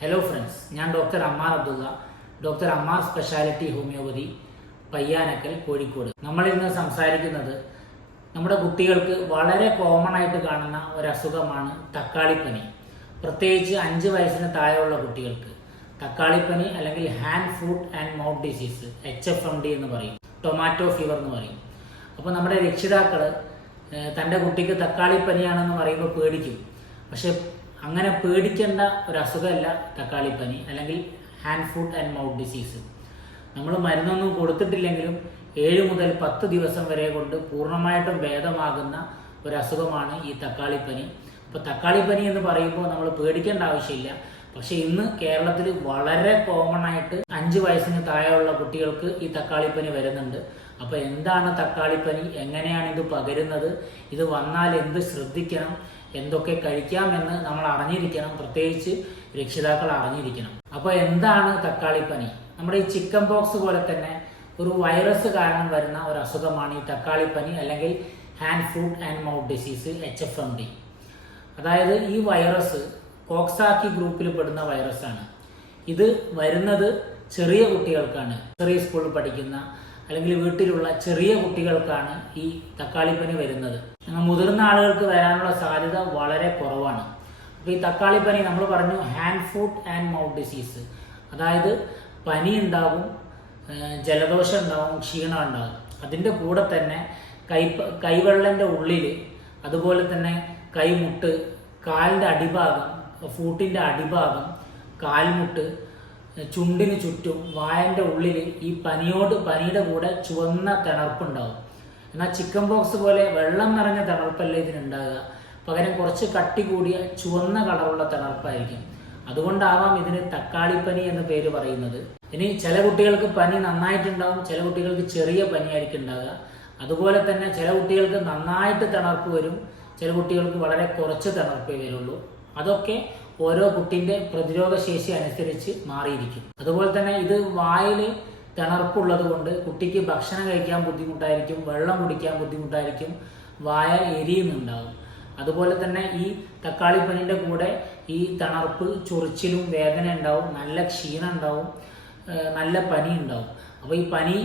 Hello friends ഞാൻ doctor Ammar Abdullah. Doctor Ammar speciality homoeopathy Payyanakkal Kozhikode. നമ്മൾ ഇന്ന് സംസാരിക്കുന്നത് നമ്മുടെ കുട്ടികൾക്ക് വളരെ കോമൺ ആയിട്ട് കാണുന്ന ഒരു അസുഖമാണ് തക്കാളിപ്പനി. പ്രത്യേകിച്ച് അഞ്ച് വയസ്സിന് താഴെയുള്ള കുട്ടികൾക്ക്. തക്കാളിപ്പനി അല്ലെങ്കിൽ hand foot and mouth disease H F M D എന്ന് പറയും. ടൊമാറ്റോ ഫീവർ എന്ന് പറയും. അപ്പോൾ നമ്മുടെ രക്ഷിതാക്കൾ തന്റെ കുട്ടിക്ക് തക്കാളിപ്പനിയാണെന്ന് പറയുമ്പോൾ പേടിക്കും. പക്ഷെ അങ്ങനെ പേടിക്കേണ്ട ഒരു അസുഖമല്ല തക്കാളിപ്പനി അല്ലെങ്കിൽ hand foot and mouth disease നമ്മൾ മരുന്നൊന്നും കൊടുത്തിട്ടില്ലെങ്കിലും ഏഴ് മുതൽ പത്ത് ദിവസം വരെ കൊണ്ട് പൂർണമായിട്ടും ഭേദമാകുന്ന ഒരു അസുഖമാണ് ഈ തക്കാളിപ്പനി. അപ്പോൾ തക്കാളിപ്പനി എന്ന് പറയുമ്പോൾ നമ്മൾ പേടിക്കേണ്ട ആവശ്യമില്ല. പക്ഷേ ഇന്ന് കേരളത്തിൽ വളരെ കോമൺ ആയിട്ട് അഞ്ച് വയസ്സിന് താഴെയുള്ള കുട്ടികൾക്ക് ഈ തക്കാളിപ്പനി വരുന്നുണ്ട്. അപ്പോൾ എന്താണ് തക്കാളിപ്പനി? എങ്ങനെയാണ് ഇത് പകരുന്നത്? ഇത് വന്നാൽ എന്ത് ശ്രദ്ധിക്കണം? എന്തൊക്കെ കഴിക്കാമെന്ന് നമ്മൾ അറിഞ്ഞിരിക്കണം പ്രത്യേകിച്ച് രക്ഷിതാക്കൾ അറിഞ്ഞിരിക്കണം. അപ്പോൾ എന്താണ് തക്കാളിപ്പനി നമ്മുടെ ഈ ചിക്കൻ ബോക്സ് പോലെ തന്നെ ഒരു വൈറസ് കാരണം വരുന്ന ഒരു അസുഖമാണ് ഈ തക്കാളിപ്പനി അല്ലെങ്കിൽ hand foot and mouth disease H F M D. അതായത് ഈ വൈറസ് കോക്സാക്കി ഗ്രൂപ്പിൽ പെടുന്ന വൈറസാണ്. ഇത് വരുന്നത് ചെറിയ കുട്ടികൾക്കാണ്. ചെറിയ സ്കൂളിൽ പഠിക്കുന്ന അല്ലെങ്കിൽ വീട്ടിലുള്ള ചെറിയ കുട്ടികൾക്കാണ് ഈ തക്കാളിപ്പനി വരുന്നത്. മുതിർന്ന ആളുകൾക്ക് വരാനുള്ള സാധ്യത വളരെ കുറവാണ്. അപ്പോൾ ഈ തക്കാളിപ്പനി നമ്മൾ പറഞ്ഞു hand foot and mouth disease അതായത് പനി ഉണ്ടാവും ജലദോഷം ഉണ്ടാവും ക്ഷീണം ഉണ്ടാവും. അതിന്റെ കൂടെ തന്നെ കൈ കൈവെള്ളന്റെ ഉള്ളിൽ അതുപോലെ തന്നെ കൈമുട്ട് കാലിന്റെ അടിഭാഗം ഫൂട്ടിന്റെ അടിഭാഗം കാൽമുട്ട് ചുണ്ടിന് ചുറ്റും വായന്റെ ഉള്ളിൽ ഈ പനിയോട് പനിയുടെ കൂടെ ചുവന്ന തിണർപ്പുണ്ടാവും എന്നാൽ ചിക്കൻ ബോക്സ് പോലെ വെള്ളം നിറഞ്ഞ തണർപ്പല്ല ഇതിനുണ്ടാകുക പകരം കുറച്ച് കട്ടി കൂടിയ ചുവന്ന കളറുള്ള തണർപ്പായിരിക്കും അതുകൊണ്ടാവാം ഇതിന് തക്കാളിപ്പനി എന്ന പേര് പറയുന്നത്. ഇനി ചില കുട്ടികൾക്ക് പനി നന്നായിട്ടുണ്ടാവും ചില കുട്ടികൾക്ക് ചെറിയ പനിയായിരിക്കും ഉണ്ടാകുക അതുപോലെ തന്നെ ചില കുട്ടികൾക്ക് നന്നായിട്ട് തണർപ്പ് വരും ചില കുട്ടികൾക്ക് വളരെ കുറച്ച് തണർപ്പേ വരുള്ളൂ. അതൊക്കെ ഓരോ കുട്ടിന്റെ പ്രതിരോധ ശേഷി അനുസരിച്ച് മാറിയിരിക്കും. അതുപോലെ തന്നെ ഇത് വായിൽ തിണർപ്പുള്ളത് കൊണ്ട് കുട്ടിക്ക് ഭക്ഷണം കഴിക്കാൻ ബുദ്ധിമുട്ടായിരിക്കും വെള്ളം കുടിക്കാൻ ബുദ്ധിമുട്ടായിരിക്കും വായ എരിയുന്നുണ്ടാകും അതുപോലെ തന്നെ ഈ തക്കാളി തക്കാളിപ്പനിന്റെ കൂടെ ഈ തണർപ്പ് ചൊറിച്ചിലും വേദന ഉണ്ടാവും നല്ല ക്ഷീണം ഉണ്ടാവും നല്ല പനി ഉണ്ടാവും. അപ്പോൾ ഈ പനി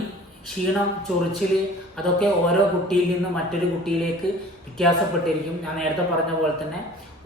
ക്ഷീണം ചൊറിച്ചിൽ അതൊക്കെ ഓരോ കുട്ടിയിൽ നിന്ന് മറ്റൊരു കുട്ടിയിലേക്ക് വ്യത്യാസപ്പെട്ടിരിക്കും. ഞാൻ നേരത്തെ പറഞ്ഞ പോലെ തന്നെ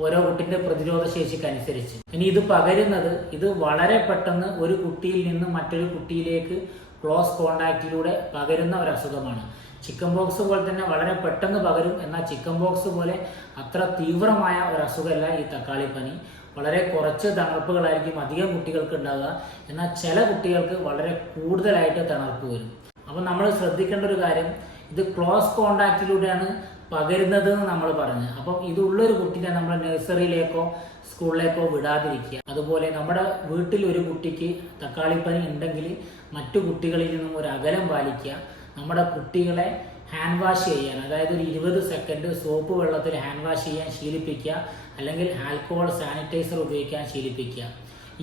ഓരോ കുട്ടിന്റെ പ്രതിരോധ ശേഷിക്ക് അനുസരിച്ച് ഇനി ഇത് പകരുന്നത് ഇത് വളരെ പെട്ടെന്ന് ഒരു കുട്ടിയിൽ നിന്ന് മറ്റൊരു കുട്ടിയിലേക്ക് ക്ലോസ് കോണ്ടാക്റ്റിലൂടെ പകരുന്ന ഒരു അസുഖമാണ് ചിക്കൻ ബോക്സ് പോലെ തന്നെ വളരെ പെട്ടെന്ന് പകരും. എന്നാൽ ചിക്കൻ ബോക്സ് പോലെ അത്ര തീവ്രമായ ഒരു അസുഖമല്ല ഈ തക്കാളി പനി. വളരെ കുറച്ച് തണുപ്പുകളായിരിക്കും അധികം കുട്ടികൾക്ക് ഉണ്ടാകുക എന്നാൽ ചില കുട്ടികൾക്ക് വളരെ കൂടുതലായിട്ട് തണുപ്പ് വരും. അപ്പം നമ്മൾ ശ്രദ്ധിക്കേണ്ട ഒരു കാര്യം ഇത് ക്ലോസ് കോണ്ടാക്റ്റിലൂടെയാണ് പകരുന്നത് എന്ന് നമ്മൾ പറഞ്ഞു അപ്പം ഇതുള്ളൊരു കുട്ടീനെ നമ്മൾ നഴ്സറിയിലേക്കോ സ്കൂളിലേക്കോ വിടാതിരിക്കുക. അതുപോലെ നമ്മുടെ വീട്ടിൽ ഒരു കുട്ടിക്ക് തക്കാളിപ്പനി ഉണ്ടെങ്കിൽ മറ്റു കുട്ടികളിൽ നിന്നും ഒരു അകലം പാലിക്കുക. നമ്മുടെ കുട്ടികളെ ഹാൻഡ് വാഷ് ചെയ്യാൻ അതായത് ഒരു ഇരുപത് സെക്കൻഡ് സോപ്പ് വെള്ളത്തിൽ ഹാൻഡ് വാഷ് ചെയ്യാൻ ശീലിപ്പിക്കുക. അല്ലെങ്കിൽ ആൽക്കഹോൾ സാനിറ്റൈസർ ഉപയോഗിക്കാൻ ശീലിപ്പിക്കുക.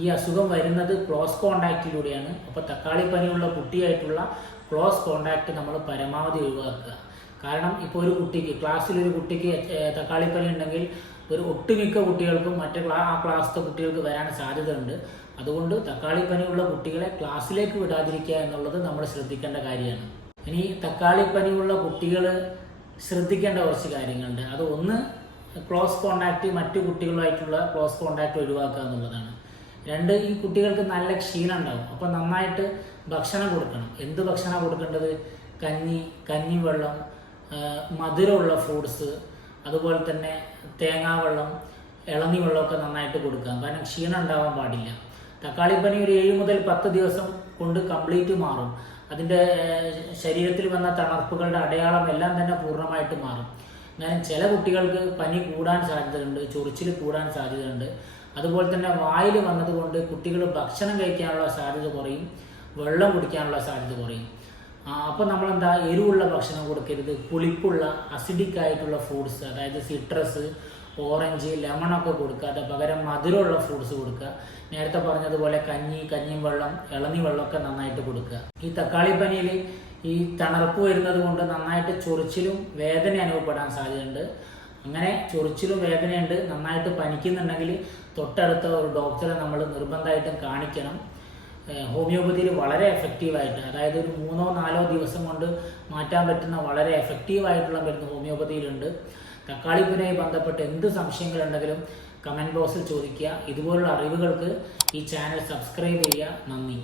ഈ അസുഖം വരുന്നത് ക്ലോസ് കോണ്ടാക്റ്റിലൂടെയാണ് അപ്പോൾ തക്കാളിപ്പനിയുള്ള കുട്ടിയായിട്ടുള്ള ക്ലോസ് കോണ്ടാക്ട് നമ്മൾ പരമാവധി ഒഴിവാക്കുക. കാരണം ഇപ്പോൾ ഒരു കുട്ടിക്ക് ക്ലാസ്സിൽ ഒരു കുട്ടിക്ക് തക്കാളിപ്പനി ഉണ്ടെങ്കിൽ ഒരു ഒട്ടുമിക്ക കുട്ടികൾക്കും മറ്റു ക്ലാ ആ ക്ലാസ്സിലെ കുട്ടികൾക്ക് വരാൻ സാധ്യതയുണ്ട്. അതുകൊണ്ട് തക്കാളിപ്പനിയുള്ള കുട്ടികളെ ക്ലാസ്സിലേക്ക് വിടാതിരിക്കുക എന്നുള്ളത് നമ്മൾ ശ്രദ്ധിക്കേണ്ട കാര്യമാണ്. ഇനി തക്കാളിപ്പനിയുള്ള കുട്ടികൾ ശ്രദ്ധിക്കേണ്ട കുറച്ച് കാര്യങ്ങളുണ്ട്. അത് ഒന്ന് ക്ലോസ് കോണ്ടാക്ട് മറ്റു കുട്ടികളുമായിട്ടുള്ള ക്ലോസ് കോണ്ടാക്ട് ഒഴിവാക്കുക എന്നുള്ളതാണ്. രണ്ട് ഈ കുട്ടികൾക്ക് നല്ല ക്ഷീണം ഉണ്ടാകും അപ്പോൾ നന്നായിട്ട് ഭക്ഷണം കൊടുക്കണം. എന്ത് ഭക്ഷണം കൊടുക്കേണ്ടത്? കഞ്ഞി കഞ്ഞി വെള്ളം മധുരമുള്ള ഫ്രൂട്ട്സ് അതുപോലെ തന്നെ തേങ്ങാവെള്ളം ഇളനി വെള്ളമൊക്കെ നന്നായിട്ട് കൊടുക്കാം. കാരണം ക്ഷീണം ഉണ്ടാവാൻ പാടില്ല. തക്കാളിപ്പനി ഒരു ഏഴ് മുതൽ പത്ത് ദിവസം കൊണ്ട് കംപ്ലീറ്റ് മാറും. അതിന്റെ ശരീരത്തിൽ വന്ന തണർപ്പുകളുടെ അടയാളം എല്ലാം തന്നെ പൂർണമായിട്ട് മാറും. എന്നാലും ചില കുട്ടികൾക്ക് പനി കൂടാൻ സാധ്യതയുണ്ട് ചൊറിച്ചിൽ കൂടാൻ സാധ്യതയുണ്ട്. അതുപോലെ തന്നെ വായിൽ വന്നതുകൊണ്ട് കുട്ടികൾ ഭക്ഷണം കഴിക്കാനുള്ള സാധ്യത കുറയും വെള്ളം കുടിക്കാനുള്ള സാധ്യത കുറയും. അപ്പോൾ നമ്മളെന്താ എരിവുള്ള ഭക്ഷണം കൊടുക്കരുത് പുളിപ്പുള്ള അസിഡിക് ആയിട്ടുള്ള ഫ്രൂട്ട്സ് അതായത് സിട്രസ് ഓറഞ്ച് ലെമണൊക്കെ കൊടുക്കാതെ പകരം മധുരമുള്ള ഫ്രൂട്ട്സ് കൊടുക്കുക. നേരത്തെ പറഞ്ഞതുപോലെ കഞ്ഞി കഞ്ഞിയും വെള്ളം ഇളനി വെള്ളമൊക്കെ നന്നായിട്ട് കൊടുക്കുക. ഈ തക്കാളി പനിയിൽ ഈ തണുപ്പ് വരുന്നത് കൊണ്ട് നന്നായിട്ട് ചൊറിച്ചിലും വേദന അനുഭവപ്പെടാൻ സാധ്യതയുണ്ട്. അങ്ങനെ ചൊറിച്ചിലും വേദനയുണ്ട് നന്നായിട്ട് പനിക്കുന്നുണ്ടെങ്കിൽ തൊട്ടടുത്ത ഒരു ഡോക്ടറെ നമ്മൾ നിർബന്ധമായിട്ടും കാണിക്കണം. ഹോമിയോപ്പതിയിൽ വളരെ എഫക്റ്റീവായിട്ട് അതായത് ഒരു മൂന്നോ നാലോ ദിവസം കൊണ്ട് മാറ്റാൻ പറ്റുന്ന വളരെ എഫക്റ്റീവായിട്ടുള്ള മരുന്ന് ഹോമിയോപ്പതിയിലുണ്ട്. തക്കാളിപ്പുരയുമായി ബന്ധപ്പെട്ട് എന്ത് സംശയങ്ങളുണ്ടെങ്കിലും കമന്റ് ബോക്സിൽ ചോദിക്കുക. ഇതുപോലുള്ള അറിവുകൾക്ക് ഈ ചാനൽ സബ്സ്ക്രൈബ് ചെയ്യുക. നന്ദി.